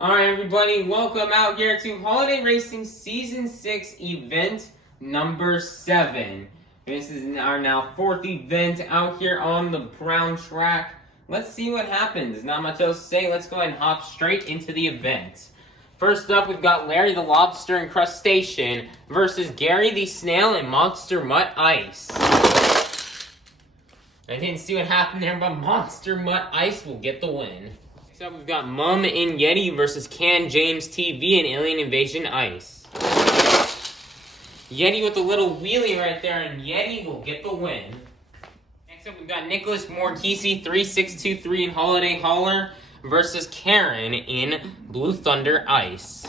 Alright everybody, welcome out here to Holiday Racing Season 6 event number 7. This is our now 4th event out here on the brown track. Let's see what happens. Not much else to say, let's go ahead and hop straight into the event. First up, we've got Larry the Lobster and Crustacean versus Gary the Snail and Monster Mutt Ice. I didn't see what happened there, but Monster Mutt Ice will get the win. Next up, we've got Mum and Yeti versus Can James TV and Alien Invasion Ice. Yeti with a little wheelie right there, and Yeti will get the win. Next up, we've got Nicholas Morkisi 3623 and Holiday Hauler versus Karen in Blue Thunder Ice.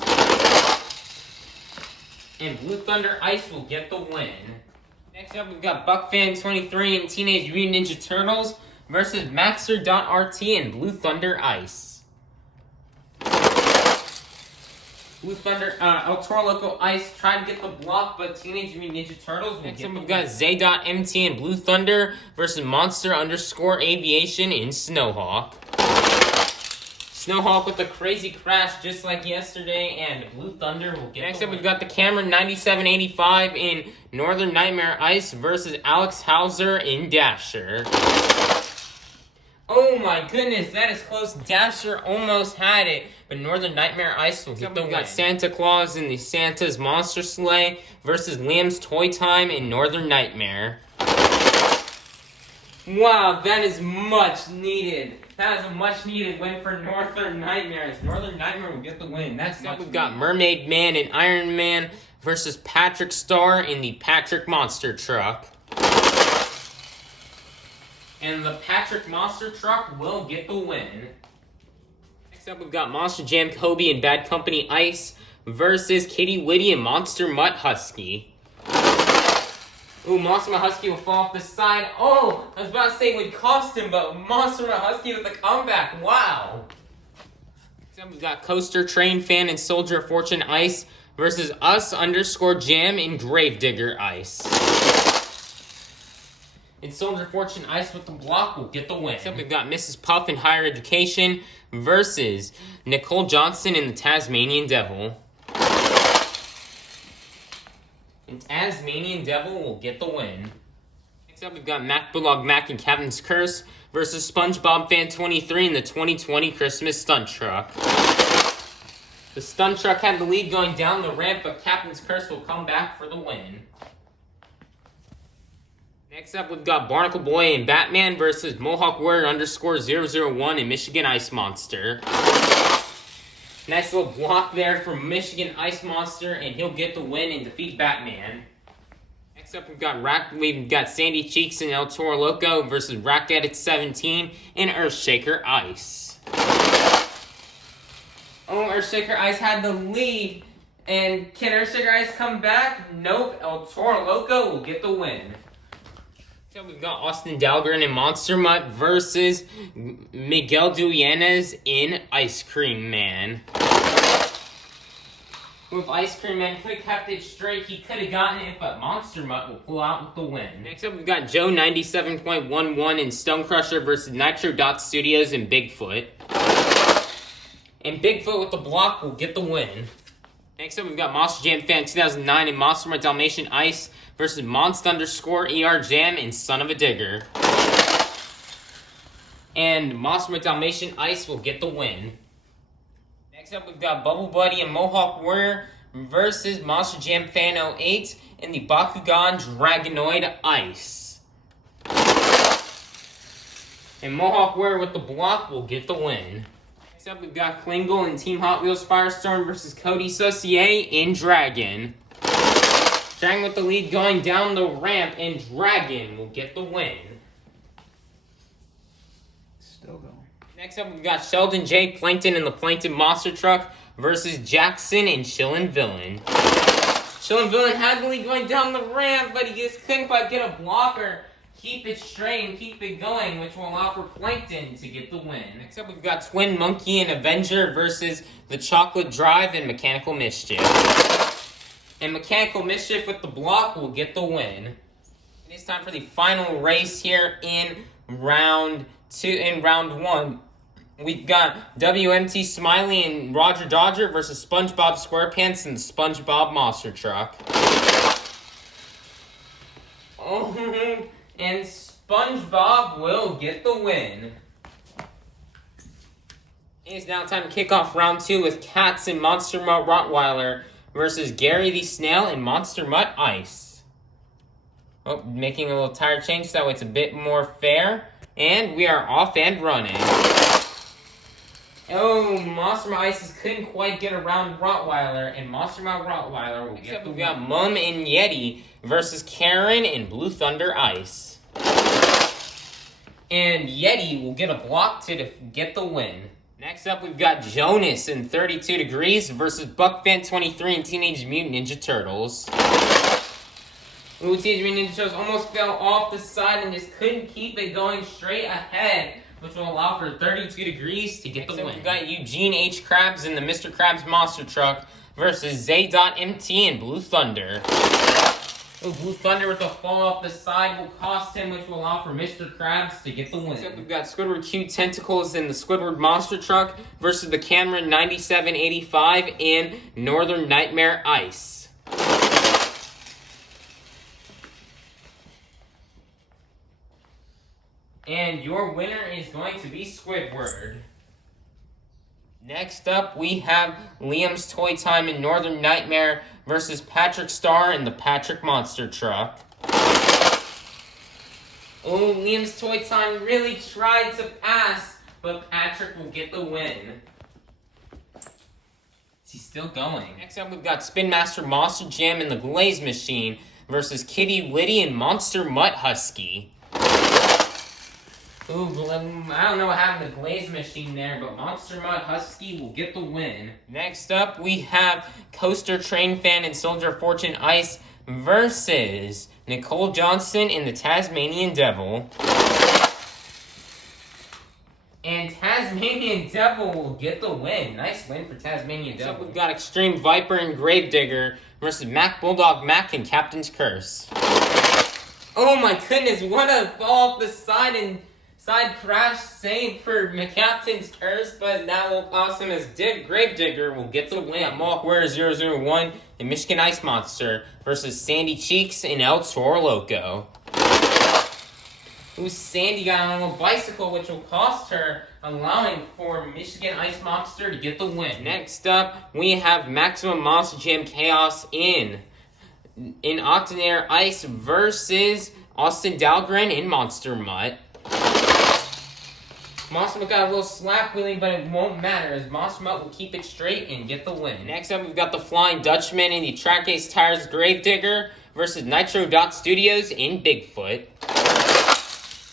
And Blue Thunder Ice will get the win. Next up, we've got BuckFan23 and Teenage Mutant Ninja Turtles versus Maxer.RT and Blue Thunder Ice. Blue Thunder, El Toro Loco Ice tried to get the block, but Teenage Mutant Ninja Turtles. Next up, we've got Zay.MT and Blue Thunder versus Monster_Aviation in Snowhawk. Snowhawk with a crazy crash just like yesterday, and Blue Thunder will get. Next up, we've got the Cameron 9785 in Northern Nightmare Ice versus Alex Hauser in Dasher. Oh my goodness, that is close. Dasher almost had it, but Northern Nightmare Ice will get the win. We've got Santa Claus in the Santa's Monster Sleigh versus Liam's Toy Time in Northern Nightmare. Wow, that is much needed. That is a much needed win for Northern Nightmares. Northern Nightmare will get the win. That's up. We've got Mermaid Man and Iron Man versus Patrick Star in the Patrick Monster Truck. And the Patrick Monster Truck will get the win. Next up, we've got Monster Jam Kobe and Bad Company Ice versus Kitty Witty and Monster Mutt Husky. Ooh, Monster Mutt Husky will fall off the side. Oh, I was about to say it would cost him, but Monster Mutt Husky with a comeback. Wow. Next up, we've got Coaster Train Fan and Soldier of Fortune Ice versus Us_Jam and Gravedigger Ice. And Soldier of Fortune Ice with the block will get the win. Next up, we've got Mrs. Puff in Higher Education versus Nicole Johnson and the Tasmanian Devil. And Tasmanian Devil will get the win. Next up, we've got Mac Bullock Mac and Captain's Curse versus SpongeBob Fan 23 in the 2020 Christmas Stunt Truck. The Stunt Truck had the lead going down the ramp, but Captain's Curse will come back for the win. Next up, we've got Barnacle Boy and Batman versus Mohawk Warrior _001 and Michigan Ice Monster. Nice little block there from Michigan Ice Monster, and he'll get the win and defeat Batman. Next up, we've got Sandy Cheeks and El Toro Loco versus Rack Edit 17 and Earthshaker Ice. Oh, Earthshaker Ice had the lead, and can Earthshaker Ice come back? Nope, El Toro Loco will get the win. So we've got Austin Dahlgren and Monster Mutt versus Miguel Duenas in Ice Cream Man. If Ice Cream Man could have kept it straight, he could have gotten it, but Monster Mutt will pull out with the win. Next up, we've got Joe 97.11 in Stone Crusher versus Nitro Dot Studios and Bigfoot. And Bigfoot with the block will get the win. Next up, we've got Monster Jam Fan 2009 and Monster Mutt Dalmatian Ice versus Monst_ER Jam and Son of a Digger. And Monster Mutt Dalmatian Ice will get the win. Next up, we've got Bubble Buddy and Mohawk Warrior versus Monster Jam Fan 08 in the Bakugan Dragonoid Ice. And Mohawk Warrior with the block will get the win. Next up, we've got Klingle and Team Hot Wheels Firestorm versus Cody Saucier in Dragon. Dragon with the lead going down the ramp, and Dragon will get the win. Still going. Next up, we've got Sheldon J. Plankton in the Plankton Monster Truck versus Jackson and Chillin' Villain. Chillin' Villain had the lead going down the ramp, but he just couldn't quite get a blocker. Keep it straight and keep it going, which will allow for Plankton to get the win. Next up, we've got Twin Monkey and Avenger versus the Chocolate Drive and Mechanical Mischief. And Mechanical Mischief with the block will get the win. It is time for the final race here in round 1. We've got WMT Smiley and Roger Dodger versus SpongeBob SquarePants and the SpongeBob Monster Truck. Oh, and SpongeBob will get the win. It's now time to kick off round 2 with Cats and Monster Mutt Rottweiler versus Gary the Snail and Monster Mutt Ice. Oh, making a little tire change so it's a bit more fair. And we are off and running. Oh, Monster Mutt Ice couldn't quite get around Rottweiler, and Monster Mutt Rottweiler will get the win. We got Mum and Yeti versus Karen and Blue Thunder Ice. And Yeti will get a block to get the win. Next up, we've got Jonas and 32 Degrees versus BuckFan23 and Teenage Mutant Ninja Turtles. Ooh, Teenage Mutant Ninja Turtles almost fell off the side and just couldn't keep it going straight ahead, which will allow for 32 Degrees to get the win. We've got Eugene H. Krabs and the Mr. Krabs Monster Truck versus Z.MT and Blue Thunder. Ooh, Blue Thunder with a fall off the side will cost him, which will allow for Mr. Krabs to get the win. Next up, we've got Squidward Cute Tentacles and the Squidward Monster Truck versus the Cameron 9785 and Northern Nightmare Ice. And your winner is going to be Squidward. Next up, we have Liam's Toy Time and Northern Nightmare versus Patrick Star and the Patrick Monster Truck. Oh, Liam's Toy Time really tried to pass, but Patrick will get the win. He's still going. Next up, we've got Spin Master Monster Jam and the Glaze Machine versus Kitty Witty and Monster Mutt Husky. Ooh, I don't know what happened to the Glaze Machine there, but Monster Mutt Husky will get the win. Next up, we have Coaster Train Fan and Soldier of Fortune Ice versus Nicole Johnson and the Tasmanian Devil. And Tasmanian Devil will get the win. Nice win for Tasmanian Devil. Next up, we've got Extreme Viper and Gravedigger versus Mac Bulldog Mac and Captain's Curse. Oh my goodness, what a fall off the side and side crash save for Captain's Curse, but that will cost him as Gravedigger will get the win. Mohawk Warrior 001 and Michigan Ice Monster versus Sandy Cheeks and El Toro Loco. Ooh, Sandy got on a little bicycle, which will cost her, allowing for Michigan Ice Monster to get the win. Next up, we have Maximum Monster Jam Chaos in Octonair Ice versus Austin Dahlgren in Monster Mutt. Monster Mutt got a little slap wheeling, but it won't matter as Monster Mutt will keep it straight and get the win. Next up, we've got the Flying Dutchman and the Track Ace Tires Gravedigger versus Nitro Dot Studios in Bigfoot.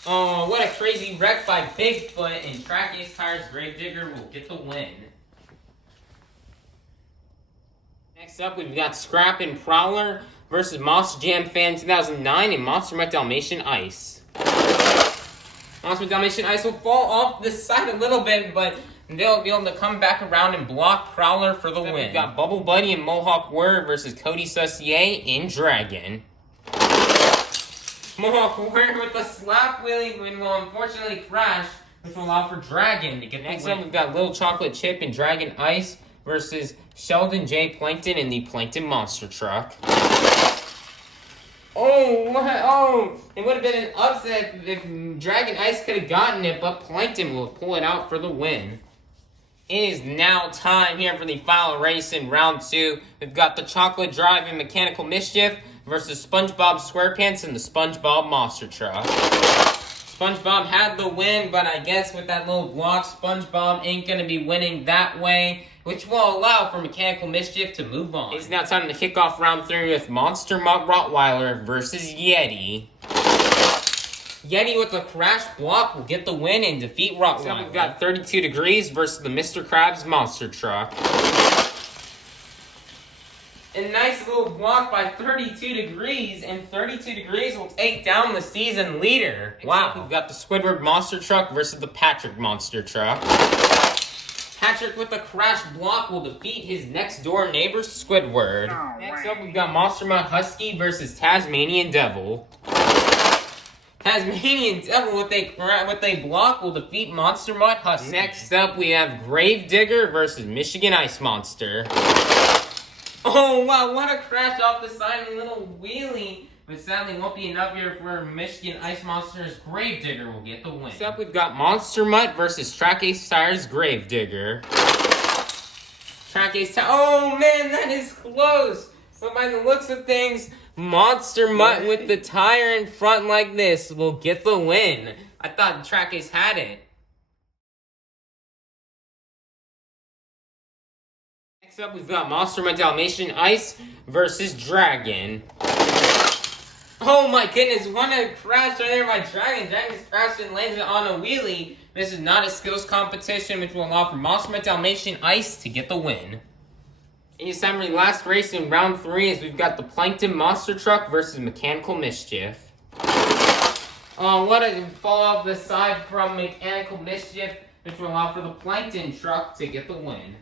Oh, what a crazy wreck by Bigfoot, and Track Ace Tires Gravedigger will get the win. Next up, we've got Scrap and Prowler versus Monster Jam Fan 2009 and Monster Mutt Dalmatian Ice. Monster Dalmatian Ice will fall off the side a little bit, but they'll be able to come back around and block Prowler for the win. We've got Bubble Buddy and Mohawk Warrior versus Cody Saucier in Dragon. Mohawk Warrior with a slap wheelie will unfortunately crash, which will allow for Dragon to get the win. Next up, we've got Little Chocolate Chip and Dragon Ice versus Sheldon J. Plankton and the Plankton Monster Truck. Oh, what? Oh, it would have been an upset if Dragon Ice could have gotten it, but Plankton will pull it out for the win. It is now time here for the final race in round 2. We've got the Chocolate Drive and Mechanical Mischief versus SpongeBob SquarePants and the SpongeBob Monster Truck. SpongeBob had the win, but I guess with that little block, SpongeBob ain't going to be winning that way, which will allow for Mechanical Mischief to move on. It's now time to kick off round 3 with Monster Mutt Rottweiler versus Yeti. Yeti with a crash block will get the win and defeat Rottweiler. So we've got 32 Degrees versus the Mr. Krabs Monster Truck. A nice little block by 32 Degrees, and 32 Degrees will take down the season leader. Wow. We've got the Squidward Monster Truck versus the Patrick Monster Truck. Patrick with a crash block will defeat his next door neighbor, Squidward. Next up, we've got Monster Mutt Husky versus Tasmanian Devil. Tasmanian Devil with a block will defeat Monster Mutt Husky. Next up, we have Gravedigger versus Michigan Ice Monster. Oh wow, what a crash off the side and little wheelie. But sadly won't be enough here for Michigan Ice Monster's Gravedigger will get the win. Next up, we've got Monster Mutt versus Track Ace Tires Gravedigger. Track Ace Tires. Oh man, that is close. But by the looks of things, Monster Mutt with the tire in front like this will get the win. I thought Track Ace had it. Next up, we've got Monster Mutt Dalmatian Ice versus Dragon. Oh my goodness, what a crash right there by Dragon. Dragon's crashed and landed on a wheelie. This is not a skills competition, which will allow for Monster Mutt Dalmatian Ice to get the win. In December, last race in round 3 is we've got the Plankton Monster Truck versus Mechanical Mischief. Oh, what a fall off the side from Mechanical Mischief, which will allow for the Plankton Truck to get the win.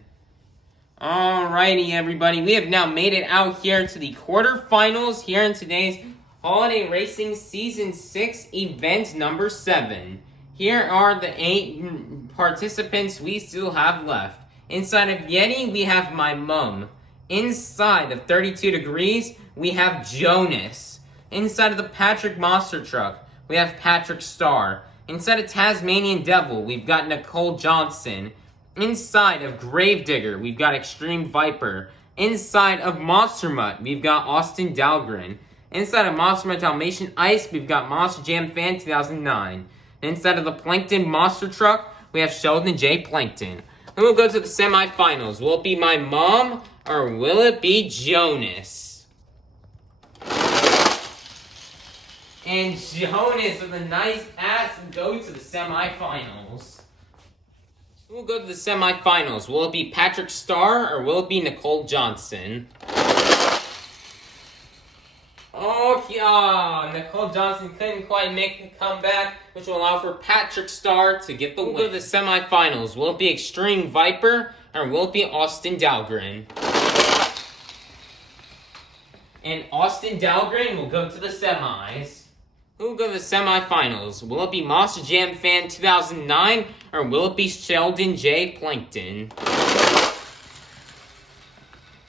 Alrighty, everybody, we have now made it out here to the quarterfinals here in today's Holiday Racing Season 6 event number 7. Here are the 8 participants we still have left. Inside of Yeti, we have my mum. Inside of 32 Degrees, we have Jonas. Inside of the Patrick Monster Truck, we have Patrick Star. Inside of Tasmanian Devil, we've got Nicole Johnson. Inside of Gravedigger, we've got Extreme Viper. Inside of Monster Mutt, we've got Austin Dahlgren. Inside of Monster Mutt Dalmatian Ice, we've got Monster Jam Fan 2009. Inside of the Plankton Monster Truck, we have Sheldon J. Plankton. Then we'll go to the semifinals. Will it be my mom or will it be Jonas? And Jonas with a nice ass go to the semifinals. We'll go to the semifinals. Will it be Patrick Star or will it be Nicole Johnson? Oh, yeah, Nicole Johnson couldn't quite make the comeback, which will allow for Patrick Star to get the win. We'll go to the semifinals. Will it be Extreme Viper or will it be Austin Dahlgren? And Austin Dahlgren will go to the semis. Who will go to the semifinals? Will it be Monster Jam Fan 2009 or will it be Sheldon J. Plankton?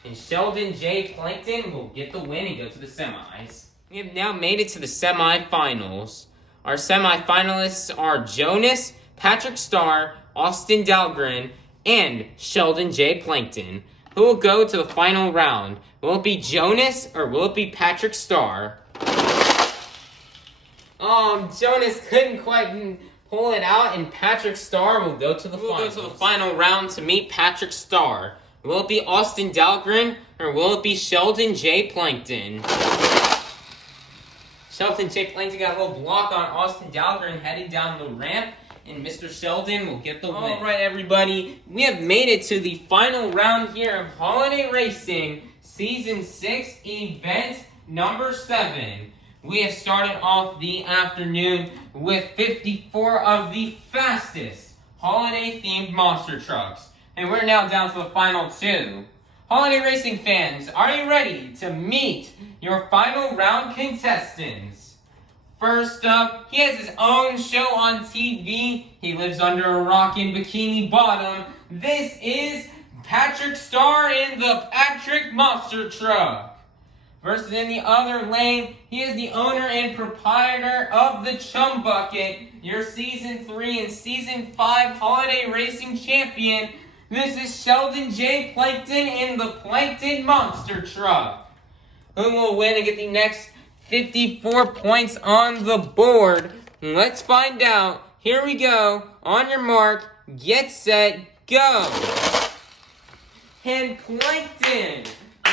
And Sheldon J. Plankton will get the win and go to the semis. We have now made it to the semifinals. Our semifinalists are Jonas, Patrick Star, Austin Dahlgren, and Sheldon J. Plankton. Who will go to the final round? Will it be Jonas or will it be Patrick Star? Jonas couldn't quite pull it out, and Patrick Star will go to the finals. We'll go to the final round to meet Patrick Star. Will it be Austin Dahlgren or will it be Sheldon J. Plankton? Sheldon J. Plankton got a little block on Austin Dahlgren heading down the ramp, and Mr. Sheldon will get the win. Alright, everybody, we have made it to the final round here of Holiday Racing Season 6 event number 7. We have started off the afternoon with 54 of the fastest holiday-themed monster trucks. And we're now down to the final 2. Holiday Racing fans, are you ready to meet your final round contestants? First up, he has his own show on TV. He lives under a rock in Bikini Bottom. This is Patrick Star in the Patrick Monster Truck. Versus in the other lane, he is the owner and proprietor of the Chum Bucket, your Season 3 and Season 5 Holiday Racing Champion. This is Sheldon J. Plankton in the Plankton Monster Truck. Who will win and get the next 54 points on the board? Let's find out. Here we go. On your mark, get set, go. And Plankton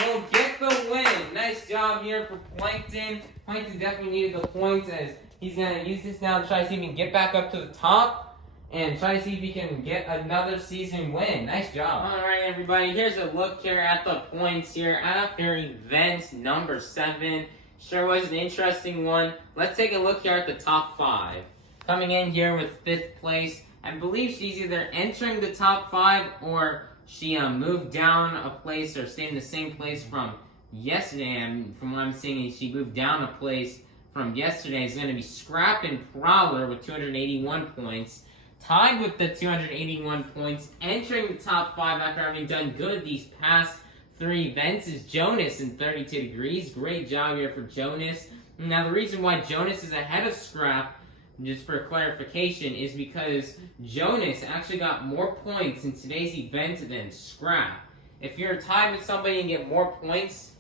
will get the win. Nice job here for Plankton. Plankton definitely needed the points as he's going to use this now to try to see if he can get back up to the top and try to see if he can get another season win. Nice job. Alright, everybody, here's a look here at the points here after event number 7. Sure was an interesting one. Let's take a look here at the top 5. Coming in here with 5th place. I believe she's either entering the top 5 or she moved down a place or stayed in the same place from yesterday. From what I'm seeing, she moved down a place from yesterday is going to be Scrap and Prowler with 281 points. Tied with the 281 points, entering the top 5 after having done good these past 3 events is Jonas in 32 degrees. Great job here for Jonas. Now the reason why Jonas is ahead of Scrap, just for clarification, is because Jonas actually got more points in today's event than Scrap. If you're tied with somebody and get more points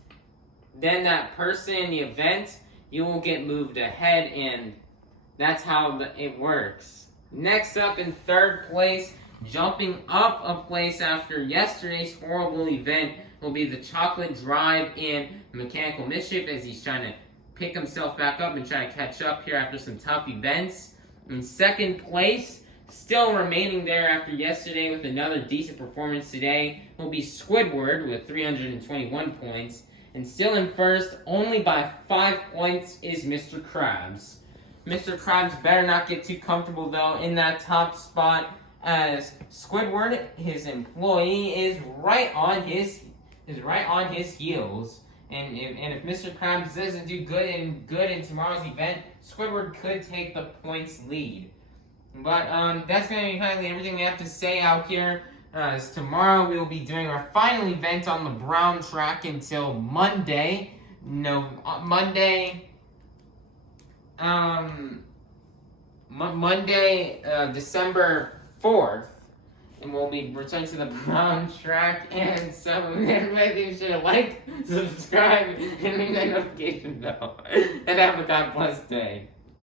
than that person in the event, you will get moved ahead, and that's how it works. Next up in 3rd place, jumping up a place after yesterday's horrible event, will be the Chocolate Drive and Mechanical Mischief, as he's trying to pick himself back up and try to catch up here after some tough events. In 2nd place, still remaining there after yesterday with another decent performance today, will be Squidward with 321 points. And still in 1st, only by 5 points, is Mr. Krabs. Mr. Krabs better not get too comfortable, though, in that top spot, as Squidward, his employee, is right on his heels. And if Mr. Krabs doesn't do good in tomorrow's event, Squidward could take the points lead. But that's going to be finally everything we have to say out here. As tomorrow we will be doing our final event on the brown track until Monday. December 4th, and we'll be returning to the brown track. And so everybody should like, subscribe, and ring that notification bell. And have a God bless day.